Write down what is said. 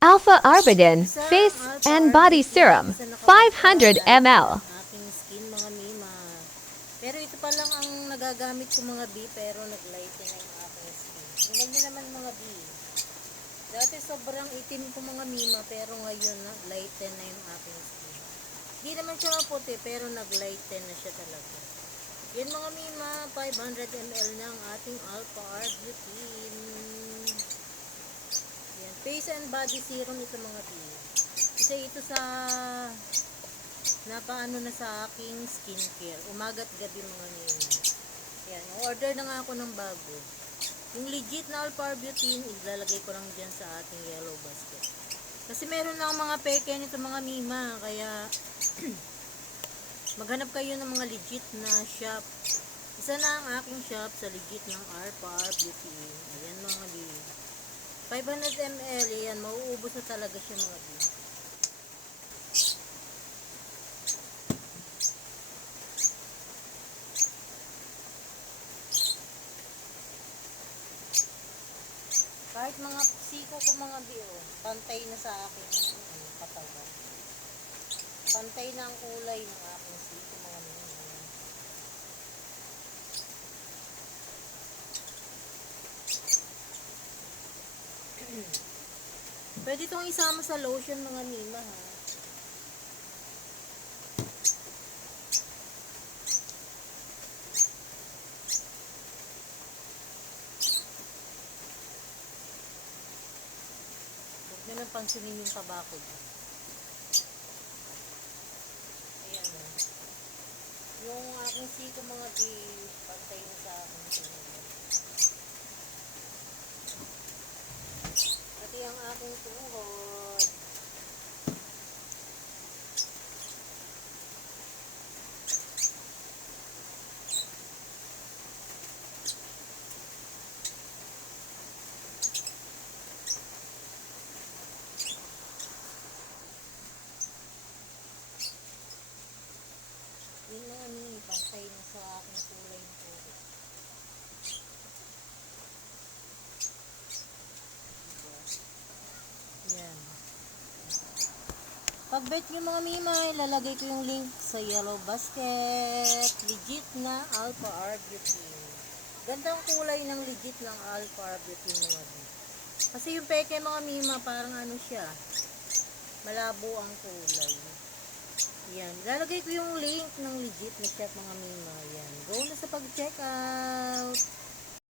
Alpha Arbutin Face and Body Serum, 500 ml. Aking skin mga mima. Pero ito pa lang ang nagagamit ko mga B, pero nag-lighten na yung aking skin. Tingnan nyo naman mga B. Dati sobrang itim ko mga mima, pero ngayon nag-lighten na yung aking skin. Hindi naman siya maputi, pero nag-lighten na siya talaga. Yan mga mima, 500 ml na ang ating Alpha Arbutin. Yan, face and body serum ito mga B. Isa ito sa napaano na sa aking skincare. Umaga at gabi mga mima. Yan, order na nga ako ng bago. Yung legit na Alpha Arbutin, ilalagay ko lang dyan sa ating yellow basket. Kasi meron lang mga peke nito mga mima, kaya maghanap kayo ng mga legit na shop. Isa na ang aking shop sa legit ng Alpha Arbutin. Ayan mga bi. 500 ml, ayan, mauubos na talaga siya mga bi. Kahit mga siko ko mga bi, oh, pantay na sa aking katawan. Pantay na ang kulay ng aking siko mga bi. Pwede itong isama sa lotion mga mima ha. Huwag nyo lang pansinin yung tabako dyan. Ayan o. Yung aking siko mga di pantay na sa akin. Pati ang aking tuhod. Yun na ni, pantay na sa aking kulay ng tuhod. Yan. Pag-bet nyo mga mima, ilalagay ko yung link sa yellow basket. Legit na Alpha Arbutin. Gandang kulay ng legit ng Alpha Arbutin mga mima. Kasi yung peke mga mima, parang ano siya, malabo ang kulay. Yan. Lalagay ko yung link ng legit na shop mga mima. Yan. Go na sa pag-check out.